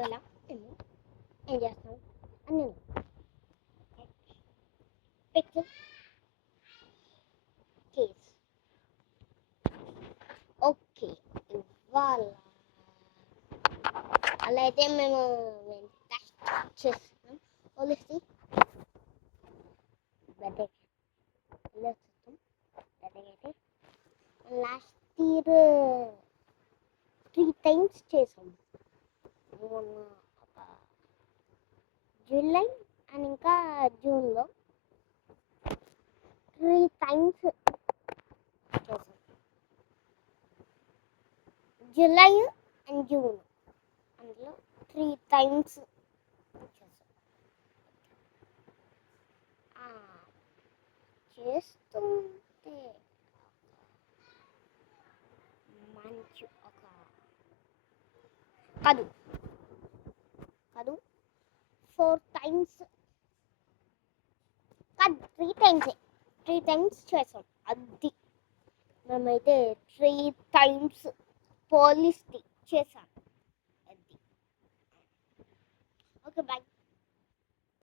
పగల ఏం చేస్తాం అని నేను పిక్ కేస్. ఓకే, ఇవాళ అలా అయితే మేము టెస్ట్ చేస్తున్నాం. పోలీస్ది బర్త్డే వెళ్ళొస్తాం. బర్త్డే అయితే లాస్ట్ ఇయర్ 3 times చేసాం. మొన్న ఒక జూలై అండ్ ఇంకా జూన్లో 3 times చేసాం. జూలై అండ్ జూన్ అందులో 3 times చేసాం. చేస్తుంటే మంచి ఒక కాదు 4 times కాదు 3 times 3 times చేసాం. అది మేమైతే 3 times పోలీస్ది చేసాం. అది ఓకే, బాయ్.